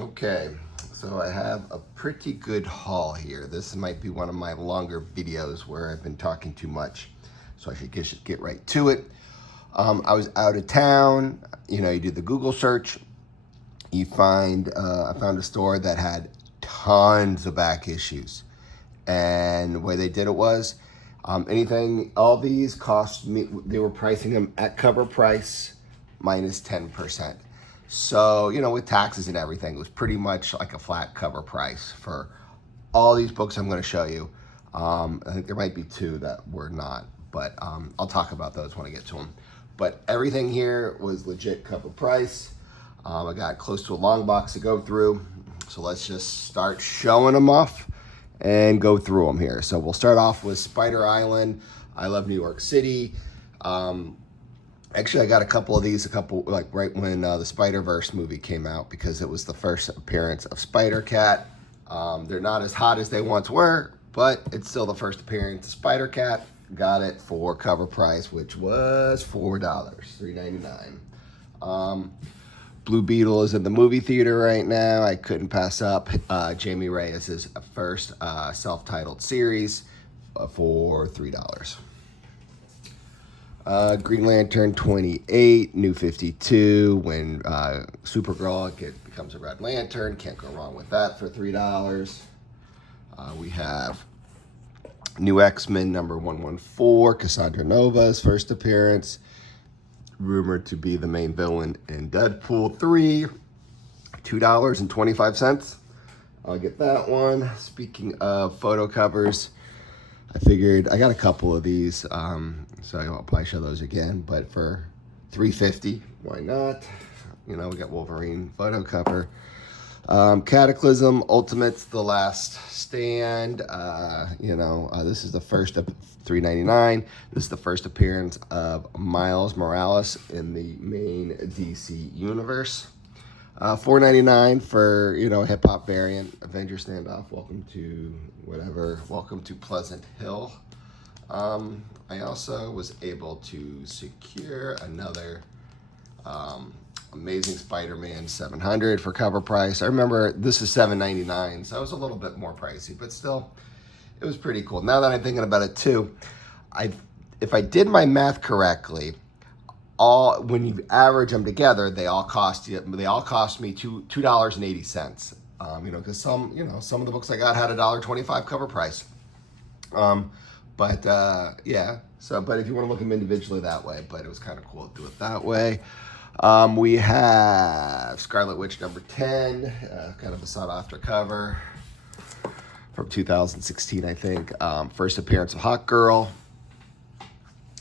Okay, so I have a pretty good haul here. This might be one of my longer videos where I've been talking too much, so I should get right to it. I was out of town. You know, you do the Google search. You find I found a store that had tons of back issues, and the way they did it was all these cost me. They were pricing them at cover price minus 10%. So, you know, with taxes and everything, it was pretty much like a flat cover price for all these books I'm going to show you. I think there might be two that were not, but I'll talk about those when I get to them. But everything here was legit cover price. I got close to a long box to go through. So let's just start showing them off and go through them here. So we'll start off with Spider Island. I Love New York City. Actually, I got a couple of these, like right when the Spider-Verse movie came out, because it was the first appearance of Spider-Cat. They're not as hot as they once were, but it's still the first appearance of Spider-Cat. Got it for cover price, which was $4, $3.99. Blue Beetle is in the movie theater right now. I couldn't pass up Jamie Reyes' first self-titled series for $3. Green Lantern 28, New 52, when Supergirl becomes a Red Lantern. Can't go wrong with that for $3. We have New X-Men number 114, Cassandra Nova's first appearance. Rumored to be the main villain in Deadpool 3, $2.25. I'll get that one. Speaking of photo covers, I figured I got a couple of these, so I'll probably show those again, but for $3.50, why not? You know, we got Wolverine photo cover. Cataclysm Ultimates The Last Stand. This is the first of $3.99. This is the first appearance of Miles Morales in the main DC universe. $4.99 for, a hip-hop variant. Avenger Standoff, welcome to Pleasant Hill. I also was able to secure another Amazing Spider-Man 700 for cover price. I remember this is $7.99, so it was a little bit more pricey, but still, it was pretty cool. Now that I'm thinking about it too, if I did my math correctly, when you average them together, they all cost me $2.80. Because some of the books I got had $1.25 cover price. But if you want to look at them individually that way, but it was kind of cool to do it that way. We have Scarlet Witch number 10, kind of a sought-after cover from 2016, I think. First appearance of Hawk Girl.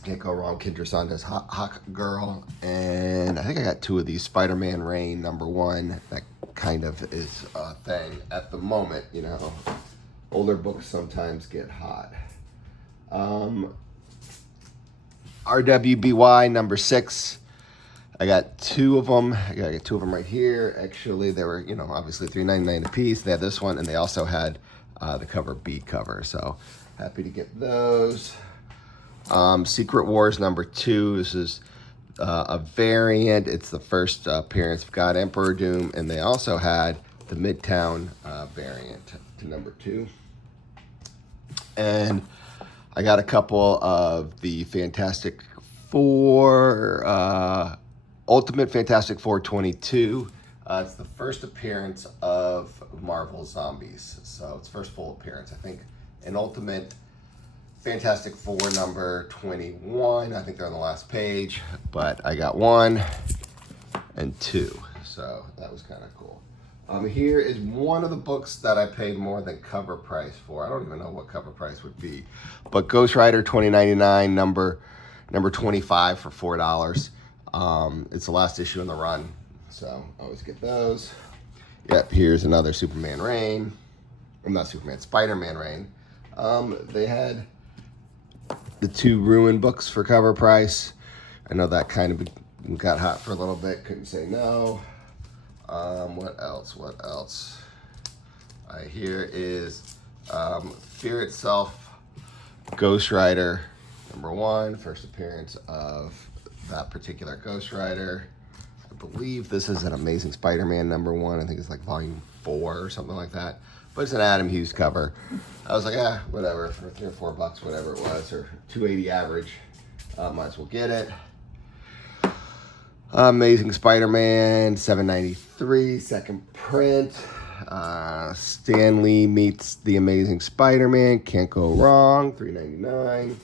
Can't go wrong. Kendra Sanda's Hawk Girl. And I think I got two of these. Spider-Man Reign number 1. That kind of is a thing at the moment, Older books sometimes get hot. RWBY number 6. I got two of them. I got two of them right here. Actually, they were, obviously $3.99 a piece. They had this one, and they also had the cover B cover. So happy to get those. Secret Wars number 2. This is a variant. It's the first appearance of God Emperor Doom, and they also had the Midtown variant to number 2. And I got a couple of the Fantastic Four, Ultimate Fantastic Four 22. It's the first appearance of Marvel Zombies. So it's first full appearance, I think. An Ultimate Fantastic Four number 21. I think they're on the last page. But I got 1 and 2. So that was kind of cool. Here is one of the books that I paid more than cover price for. I don't even know what cover price would be. But Ghost Rider 2099 number 25 for $4. It's the last issue in the run, so I always get those. Yep, here's another Superman Reign. Well, not Superman, Spider-Man Reign. They had the 2 Ruin books for cover price. I know that kind of got hot for a little bit, couldn't say no. What else? Here is Fear Itself, Ghost Rider number 1, first appearance of that particular Ghost Rider. I believe this is an Amazing Spider-Man #1. I think it's like volume 4 or something like that. But it's an Adam Hughes cover. I was like, whatever, for $3 or $4, whatever it was, or $2.80 average. Might as well get it. Amazing Spider-Man, $7.93, second print. Stan Lee meets The Amazing Spider-Man, can't go wrong, $3.99.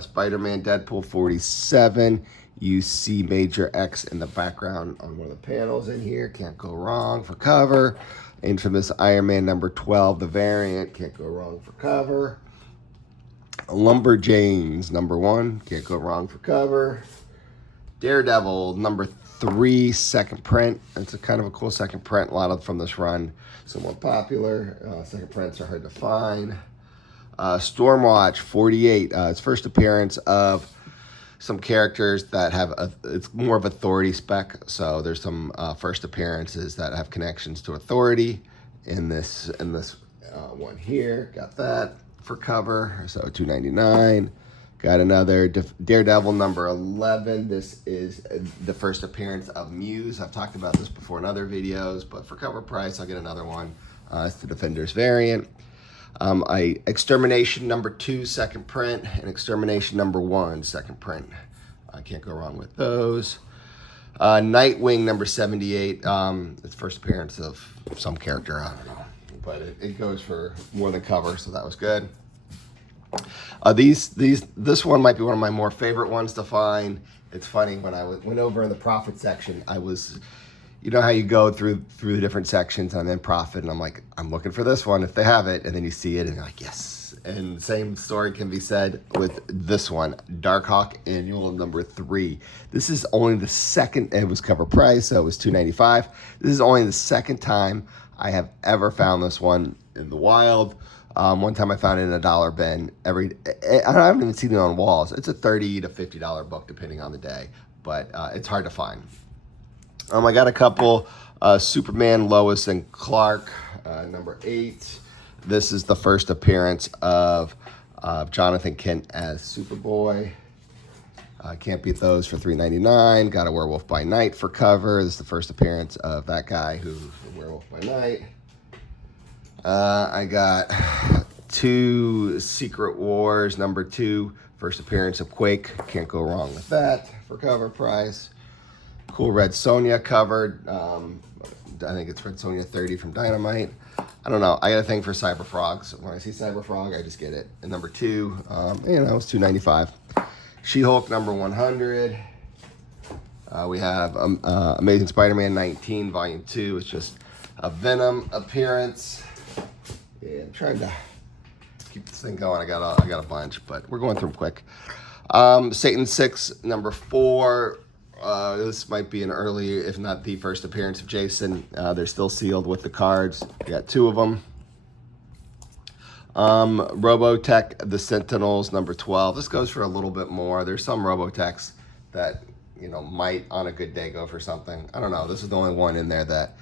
Spider-Man Deadpool 47. You see Major X in the background on one of the panels in here, can't go wrong for cover. Infamous Iron Man #12, the variant, can't go wrong for cover. Lumberjanes #1, can't go wrong for cover. Daredevil #3, second print. It's a kind of a cool second print. A lot of from this run, somewhat popular. Second prints are hard to find. Stormwatch 48. Its first appearance of some characters that have it's more of authority spec. So there's some first appearances that have connections to authority in this one here. Got that for cover. So $2.99. Got another Daredevil #11. This is the first appearance of Muse. I've talked about this before in other videos, but for cover price, I'll get another one. It's the Defenders variant. Extermination #2, second print, and Extermination #1, second print. I can't go wrong with those. Nightwing #78. It's first appearance of some character, I don't know, but it goes for more than cover, so that was good. This one might be one of my more favorite ones to find. It's funny, when I went over in the Prophet section, I was, you know how you go through the different sections and then Prophet, and I'm like, I'm looking for this one if they have it, and then you see it and you're like, yes. And same story can be said with this one, Darkhawk Annual #3. This is only the second, it was cover price, so it was $2.95. This is only the second time I have ever found this one in the wild. One time I found it in a dollar bin. I haven't even seen it on walls. It's a $30 to $50 book depending on the day, but it's hard to find. I got a couple, Superman, Lois and Clark, #8. This is the first appearance of Jonathan Kent as Superboy. Can't beat those for $3.99. Got a Werewolf by Night for cover. This is the first appearance of that guy who's a Werewolf by Night. I got 2 Secret Wars #2, first appearance of Quake. Can't go wrong with that for cover price. Cool Red Sonja covered. I think it's Red Sonja 30 from Dynamite. I don't know. I got a thing for Cyber Frogs. When I see Cyber Frog, I just get it. And #2, it's $2.95. She-Hulk #100. We have Amazing Spider-Man 19, Volume 2. It's just a Venom appearance. Yeah, I'm trying to keep this thing going. I got a bunch, but we're going through them quick. Satan 6 #4. This might be an early, if not the first appearance of Jason. They're still sealed with the cards. We got 2 of them. Robotech, the Sentinels #12. This goes for a little bit more. There's some Robotechs that, might on a good day go for something. I don't know. This is the only one in there that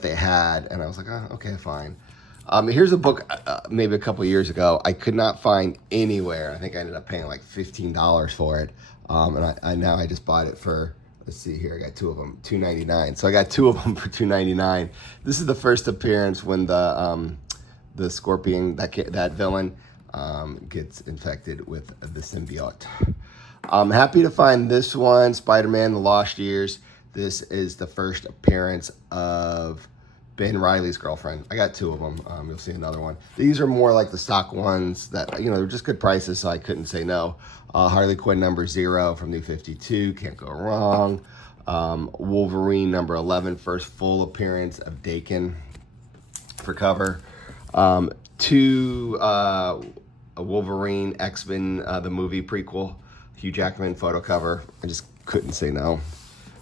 they had, and I was like, oh, okay, fine. Here's a book maybe a couple years ago I could not find anywhere. I think I ended up paying like $15 for it. And now I just bought it for, let's see here, I got 2 of them, $2.99. So I got 2 of them for $2.99. This is the first appearance when the Scorpion, that villain, gets infected with the symbiote. I'm happy to find this one, Spider-Man: The Lost Years. This is the first appearance of Ben Reilly's girlfriend. I got 2 of them. You'll see another one. These are more like the stock ones that, they're just good prices, so I couldn't say no. Harley Quinn #0 from New 52, can't go wrong. Wolverine #11, first full appearance of Daken for cover. 2 Wolverine X-Men, the movie prequel, Hugh Jackman photo cover. I just couldn't say no.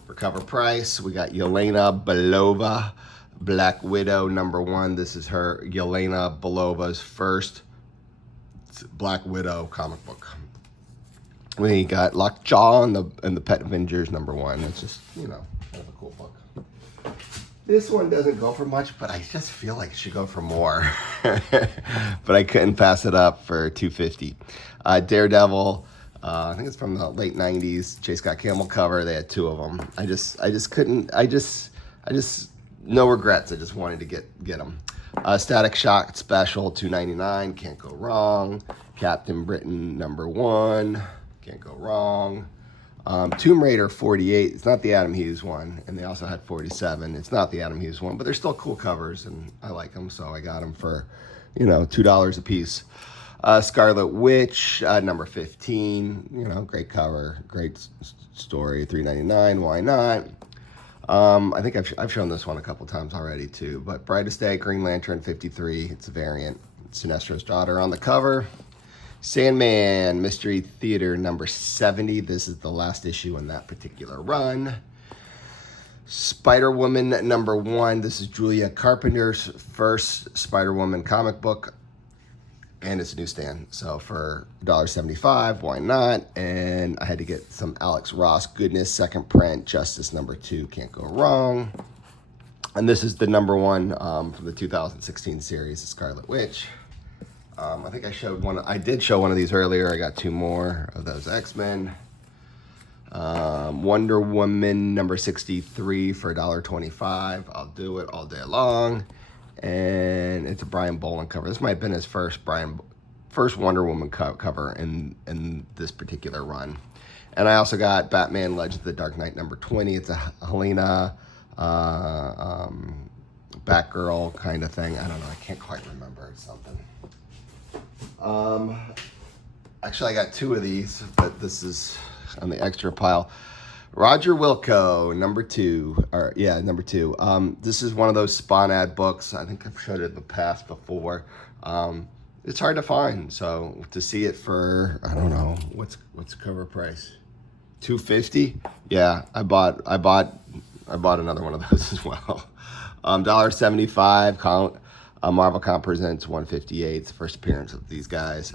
For cover price, we got Yelena Belova, Black Widow #1. This is Yelena Belova's first Black Widow comic book. We got Lockjaw and the Pet Avengers #1. It's just, kind of a cool book. This one doesn't go for much, but I just feel like it should go for more. But I couldn't pass it up for $2.50. Daredevil I think it's from the late '90s. J. Scott Campbell cover. They had two of them. I just couldn't. I just no regrets. I just wanted to get them. Static Shock Special $2.99. Can't go wrong. Captain Britain #1. Can't go wrong. Tomb Raider 48. It's not the Adam Hughes one, and they also had 47. It's not the Adam Hughes one, but they're still cool covers, and I like them, so I got them for, $2 a piece. Scarlet Witch #15. Great cover, great story. $3.99. Why not? I think I've shown this one a couple times already too. But Brightest Day, Green Lantern 53. It's a variant. Sinestro's daughter on the cover. Sandman Mystery Theater #70. This is the last issue in that particular run. Spider-Woman #1. This is Julia Carpenter's first Spider-Woman comic book. And it's a newsstand. So for $1.75, why not? And I had to get some Alex Ross goodness, second print, Justice #2. Can't go wrong. And this is the #1 from the 2016 series, The Scarlet Witch. I think I showed one. I did show one of these earlier. I got two more of those X-Men. Wonder Woman #63 for $1.25. I'll do it all day long. And it's a Brian Boland cover. This might have been his first Wonder Woman cover in this particular run. And I also got Batman Legends of the Dark Knight #20. It's a Helena Batgirl kind of thing. I don't know. I can't quite remember. It's something. Actually, I got two of these, but this is on the extra pile. Roger Wilco, #2. #2. This is one of those Spawn ad books. I think I've showed it in the past before. It's hard to find, so to see it for, I don't know, what's the cover price? $2.50? Yeah, I bought another one of those as well. $1.75. Marvel Con presents 158. It's the first appearance of these guys.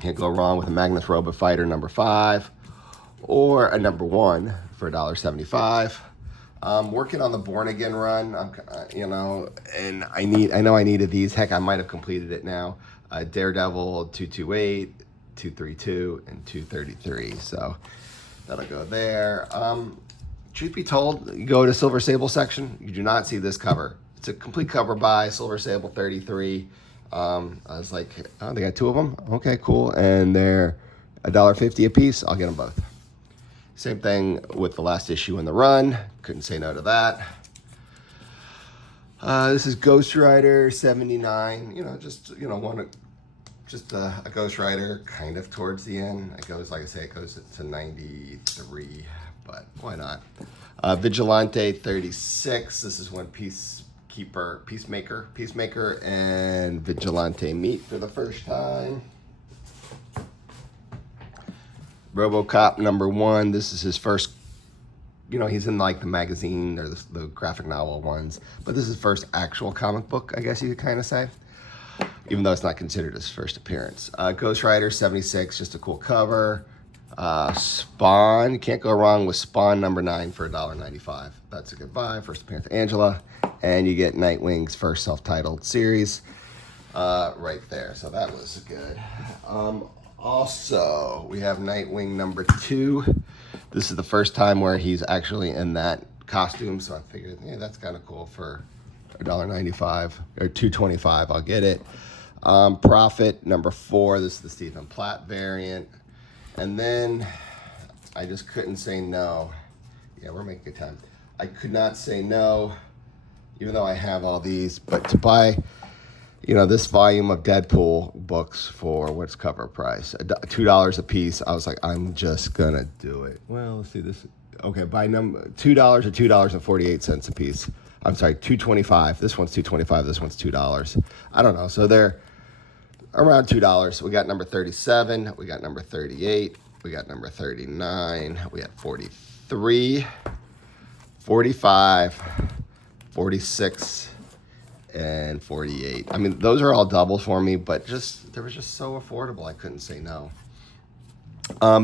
Can't go wrong with a Magnus Robot Fighter #5 or a #1 for $1.75. Working on the Born Again run, and I know I needed these. Heck, I might have completed it now. Daredevil 228, 232, and 233. So that'll go there. Truth be told, you go to Silver Sable section, you do not see this cover. It's a complete cover by Silver Sable 33. I was like, oh, they got two of them? Okay, cool. And they're $1.50 a piece. I'll get them both. Same thing with the last issue in the run. Couldn't say no to that. This is Ghost Rider 79. Just a Ghost Rider kind of towards the end. It goes, like I say, it goes to 93, but why not? Vigilante 36. This is when Peacemaker and Vigilante meet for the first time. RoboCop #1. This is his first, he's in like the magazine or the graphic novel ones, but this is his first actual comic book, I guess you could kind of say, even though it's not considered his first appearance. Ghost Rider 76, just a cool cover. Spawn, can't go wrong with Spawn #9 for $1.95. That's a good buy. First appearance of Angela, and you get Nightwing's first self-titled series right there. So that was good. Also, we have Nightwing #2. This is the first time where he's actually in that costume, so I figured, that's kind of cool for $1.95 or $2.25. I'll get it. Prophet #4. This is the Stephen Platt variant. And then I just couldn't say no. Yeah, we're making good time. I could not say no, even though I have all these, but to buy, this volume of Deadpool books for what's cover price, $2 a piece. I was like, I'm just gonna do it. Well, let's see this. Okay, buy $2 or $2.48 a piece. I'm sorry, $2.25. This one's $2.25. This one's $2. I don't know. So they're around $2. We got number 37. We got number 38. We got number 39. We got 43, 45, 46. And 48. I mean, those are all doubles for me, but they were just so affordable. I couldn't say no.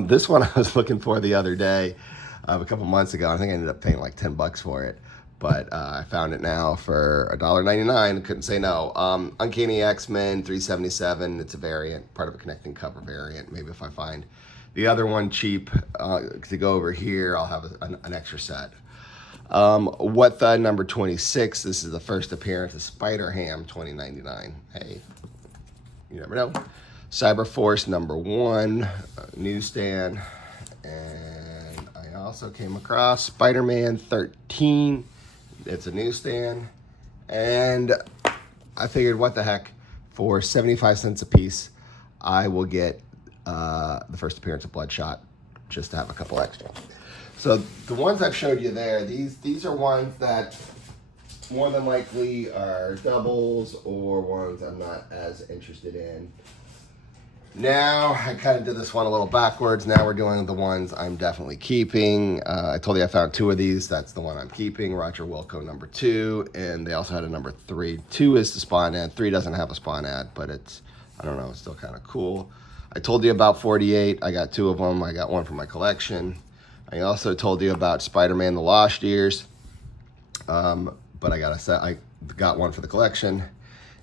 This one I was looking for the other day, a couple months ago. I think I ended up paying like $10 for it, but I found it now for $1.99. Couldn't say no. Uncanny X-Men 377. It's a variant, part of a connecting cover variant. Maybe if I find the other one cheap to go over here. I'll have an extra set. What the number 26? This is the first appearance of Spider Ham 2099. Hey, you never know. Cyber Force number 1 newsstand, and I also came across Spider-Man 13. It's a newsstand, and I figured, what the heck, for 75 cents a piece, I will get the first appearance of Bloodshot just to have a couple extra. So the ones I've showed you there, these are ones that more than likely are doubles or ones I'm not as interested in. Now, I kind of did this one a little backwards. Now we're doing the ones I'm definitely keeping. I told you I found 2 of these. That's the one I'm keeping, Roger Wilco number 2, and they also had a number 3. 2 is the spawn ad. 3 doesn't have a spawn ad, but it's, I don't know, it's still kind of cool. I told you about 48. I got 2 of them. I got one for my collection. I also told you about Spider-Man The Lost Years, but I got one for the collection.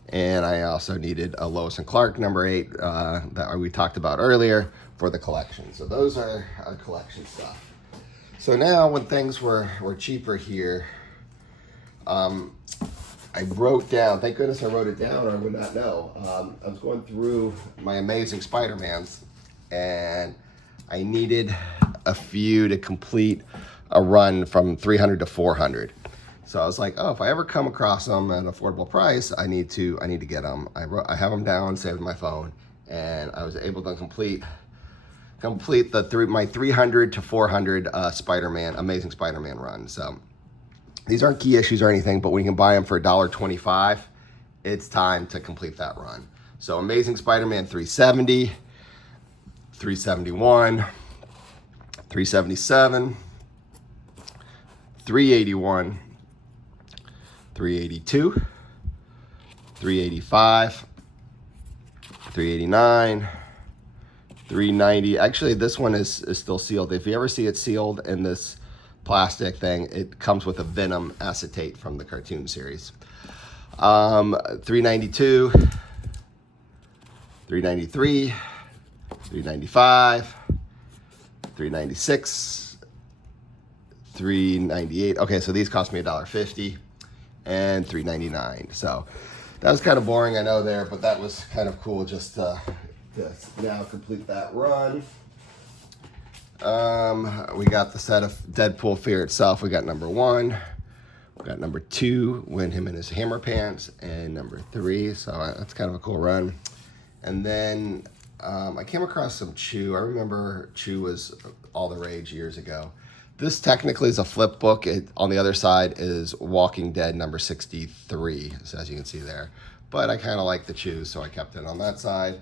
And I also needed a Lois and Clark number 8 that we talked about earlier for the collection. So those are collection stuff. So now when things were cheaper here, I wrote down, thank goodness I wrote it down or I would not know. I was going through my Amazing Spider-Mans and I needed a few to complete a run from 300 to 400. So I was like, oh, if I ever come across them at an affordable price, I need to get them. I have them down, saved my phone, and I was able to complete my 300 to 400 Amazing Spider-Man run. So these aren't key issues or anything, but when you can buy them for $1.25, it's time to complete that run. So Amazing Spider-Man 370, 371, 377, 381, 382, 385, 389, 390. Actually, this one is still sealed. If you ever see it sealed in this plastic thing, it comes with a Venom acetate from the cartoon series. 392, 393, 395, 396, 398. Okay, so these cost me $1.50. And $3.99. So that was kind of boring, I know there, but that was kind of cool just to now complete that run. We got the set of Deadpool Fear Itself. We got number 1. We got number 2, When Him and His Hammer Pants, and number 3. So that's kind of a cool run. And then I came across some Chew. I remember Chew was all the rage years ago. This technically is a flip book. On the other side is Walking Dead number 63, so as you can see there. But I kind of like the Chew, so I kept it on that side.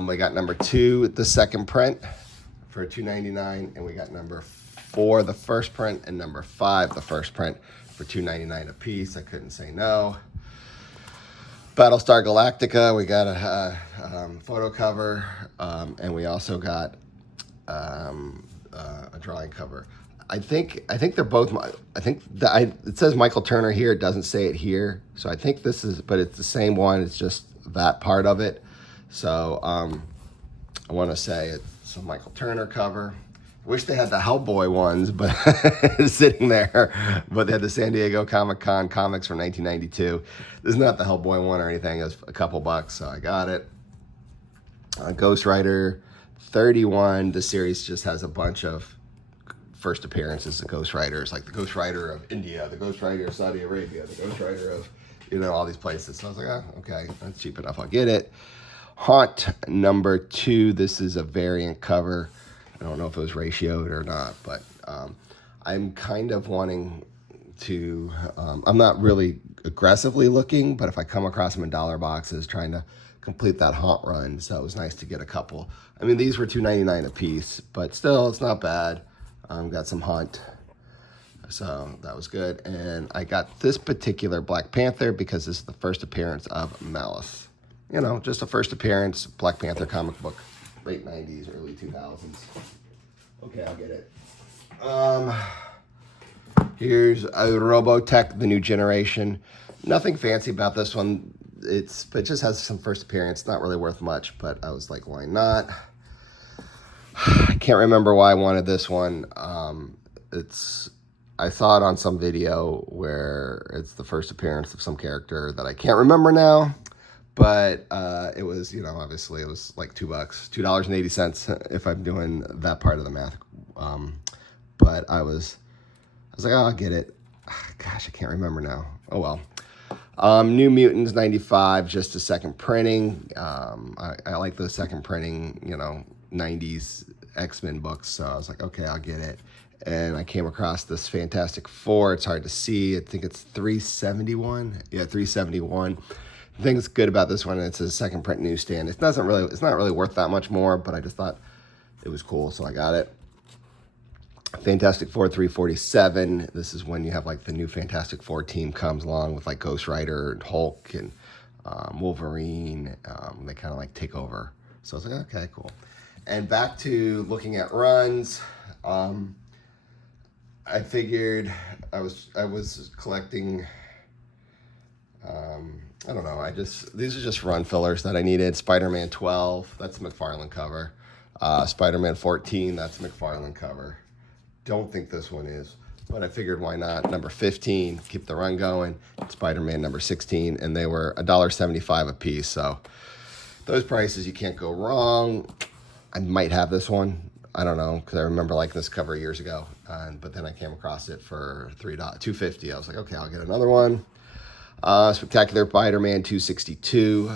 We got number 2, the second print, for $2.99, and we got number 4, the first print, and number 5, the first print, for $2.99 a piece. I couldn't say no. Battlestar Galactica, we got a photo cover, and we also got a drawing cover. I think they're both. It says Michael Turner here. It doesn't say it here. So I think this is, but it's the same one. It's just that part of it. So I want to say it's a Michael Turner cover. Wish they had the Hellboy ones, but sitting there. But they had the San Diego Comic-Con comics from 1992. This is not the Hellboy one or anything. It was a couple bucks, so I got it. Ghost Rider 31. The series just has a bunch of first appearances of Ghost Riders, like the Ghost Rider of India, the Ghost Rider of Saudi Arabia, the Ghost Rider of, all these places. So I was like, oh, okay, that's cheap enough, I'll get it. Haunt number 2, this is a variant cover. I don't know if it was ratioed or not, but I'm kind of wanting to, I'm not really aggressively looking, but if I come across them in dollar boxes, trying to complete that Haunt run, so it was nice to get a couple. I mean, these were $2.99 a piece, but still, it's not bad. Got some Haunt, so that was good. And I got this particular Black Panther because this is the first appearance of Malice. Just a first appearance, Black Panther comic book, late 90s, early 2000s. Okay, I'll get it. Here's a Robotech, the new generation. Nothing fancy about this one. It just has some first appearance. Not really worth much, but I was like, why not? I can't remember why I wanted this one. I saw it on some video where it's the first appearance of some character that I can't remember now. But it was, obviously it was like $2, $2.80 if I'm doing that part of the math. But I was like, oh, I'll get it. Gosh, I can't remember now. Oh well. New Mutants 95, just a second printing. I like the second printing, 90s X-Men books. So I was like, okay, I'll get it. And I came across this Fantastic Four. It's hard to see. I think it's 371. Yeah, 371. The thing that's good about this one, it's a second print newsstand. It's not really worth that much more, but I just thought it was cool, so I got it. Fantastic Four 347. This is when you have like the new Fantastic Four team comes along with like Ghost Rider and Hulk and Wolverine. They kind of like take over. So I was like, okay, cool. And back to looking at runs. I figured I was collecting. I don't know. These are just run fillers that I needed. Spider-Man 12, that's a McFarlane cover. Spider-Man 14, that's a McFarlane cover. Don't think this one is, but I figured why not. Number 15, keep the run going. Spider-Man number 16, and they were $1.75 a piece. So those prices, you can't go wrong. I might have this one. I don't know, because I remember liking this cover years ago. But then I came across it for $2.50. I was like, okay, I'll get another one. Spectacular Spider-Man 262.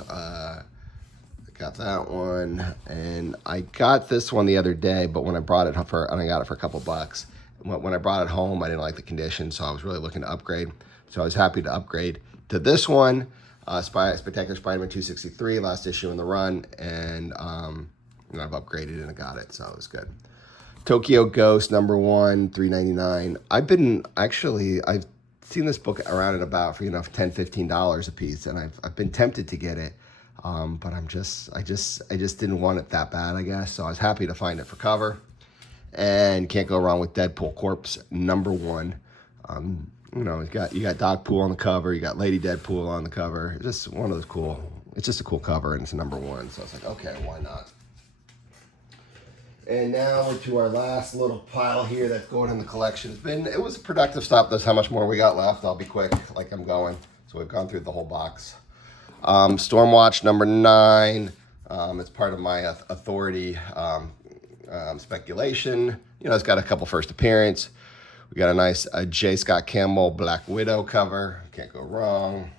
Got that one, and I got this one the other day, but when I brought it and I got it for a couple bucks. When I brought it home, I didn't like the condition, so I was really looking to upgrade. So I was happy to upgrade to this one, Spectacular Spider-Man 263, last issue in the run, and I've upgraded and I got it, so it was good. Tokyo Ghost number 1, $3.99. I've seen this book around and about for $10-15 a piece, and I've been tempted to get it. But I just didn't want it that bad, I guess. So I was happy to find it for cover. And can't go wrong with Deadpool Corpse number 1. You got Dogpool on the cover, you got Lady Deadpool on the cover. It's just one of those cool. It's just a cool cover, and it's number 1. So I was like, okay, why not? And now we're to our last little pile here that's going in the collection. It was a productive stop. That's how much more we got left. I'll be quick, like I'm going. So we've gone through the whole box. Stormwatch number 9. It's part of my Authority speculation. It's got a couple first appearance. We got a nice J. Scott Campbell Black Widow cover. Can't go wrong.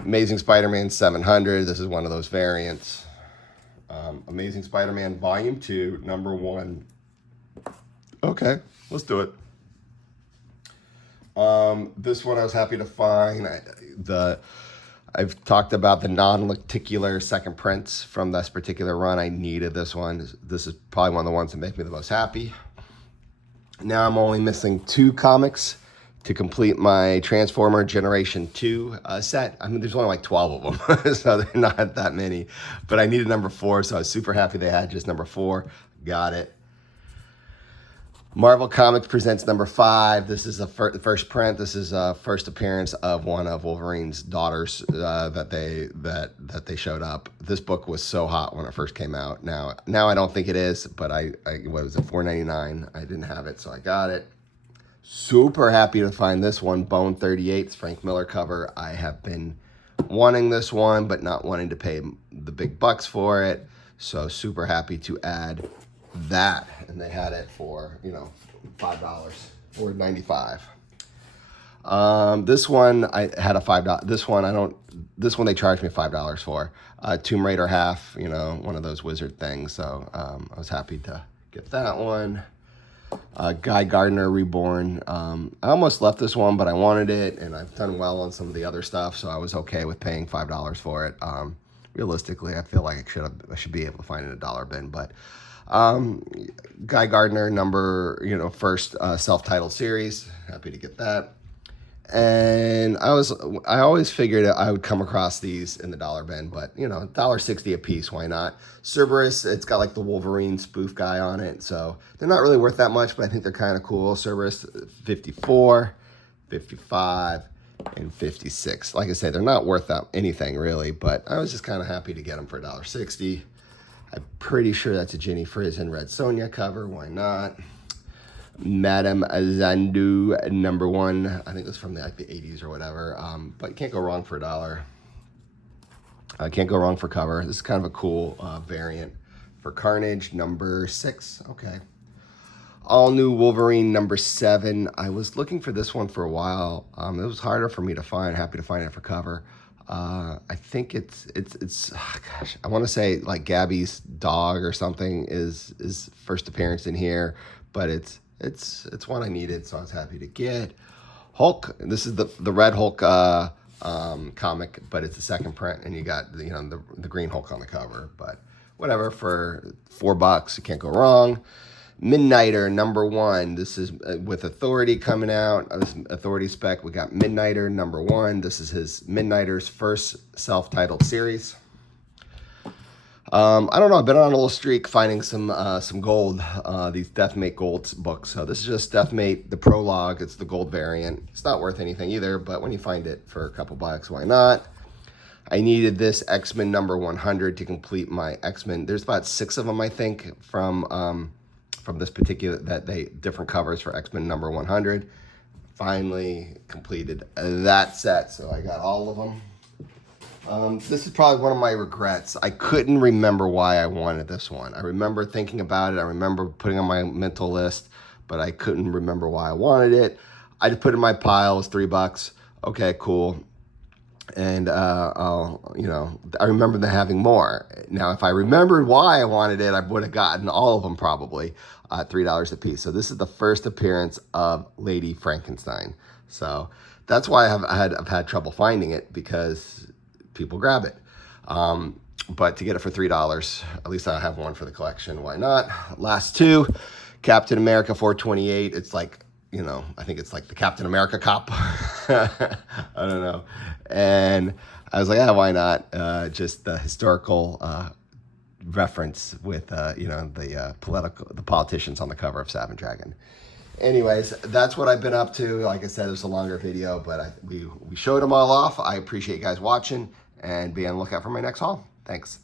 Amazing Spider-Man 700. This is one of those variants. Amazing Spider-Man Volume 2, number 1. Okay, let's do it. This one I was happy to find. I've talked about the non-lenticular second prints from this particular run. I needed this one. This is probably one of the ones that make me the most happy. Now I'm only missing 2 comics to complete my Transformer Generation 2 set. I mean, there's only like 12 of them, so they're not that many. But I needed number 4, so I was super happy they had just number 4. Got it. Marvel Comics presents number 5. This is the first print. This is a first appearance of one of Wolverine's daughters that they showed up. This book was so hot when it first came out. Now I don't think it is, but what was it, $4.99? I didn't have it, so I got it. Super happy to find this one, Bone 38, Frank Miller cover. I have been wanting this one, but not wanting to pay the big bucks for it. So super happy to add that, and they had it for $5, $4.95. This one I had a $5. This one they charged me $5 for. Tomb Raider half, one of those wizard things. So I was happy to get that one. Guy Gardner Reborn. I almost left this one, but I wanted it, and I've done well on some of the other stuff, so I was okay with paying $5 for it. Realistically, I feel like I should be able to find it in a dollar bin, but Guy Gardner first self-titled series. Happy to get that. And I always figured I would come across these in the dollar bin, but $1.60 a piece, why not? Cerberus, it's got like the Wolverine spoof guy on it, so they're not really worth that much, but I think they're kind of cool. Cerberus 54, 55, and 56. Like I say, they're not worth anything really, but I was just kind of happy to get them for $1.60. I'm pretty sure that's a Ginny Frizzin Red Sonja cover. Why not? Madame Xanadu #1. I think it was from the 80s or whatever. But you can't go wrong for $1. Can't go wrong for cover. This is kind of a cool variant. For Carnage #6. Okay. All New Wolverine #7. I was looking for this one for a while. It was harder for me to find. Happy to find it for cover. I think it's gosh, I want to say like Gabby's dog or something is first appearance in here, but it's one I needed, so I was happy to get. Hulk. This is the Red Hulk comic, but it's the second print, and you got the Green Hulk on the cover. But whatever, for $4, you can't go wrong. Midnighter #1. This is with Authority coming out. This Authority spec. We got Midnighter #1. This is his Midnighter's first self-titled series. I don't know. I've been on a little streak finding some gold. These Deathmate Gold books. So this is just Deathmate, the prologue. It's the gold variant. It's not worth anything either, but when you find it for a couple bucks, why not? I needed this X-Men #100 to complete my X-Men. There's about 6 of them, I think, from this particular, different covers for X-Men #100. Finally completed that set, so I got all of them. This is probably one of my regrets. I couldn't remember why I wanted this one. I remember thinking about it. I remember putting it on my mental list, but I couldn't remember why I wanted it. I just put it in my pile. It was $3. Okay, cool. And I remember them having more. Now, if I remembered why I wanted it, I would have gotten all of them probably at $3 a piece. So this is the first appearance of Lady Frankenstein. So that's why I've had trouble finding it, because people grab it. But to get it for $3, at least I have one for the collection. Why not? Last 2, Captain America 428. It's like, I think it's like the Captain America cop. I don't know. And I was like, why not? Just the historical reference with, the politicians on the cover of Savage Dragon. Anyways, that's what I've been up to. Like I said, it was a longer video, but we showed them all off. I appreciate you guys watching, and be on the lookout for my next haul. Thanks.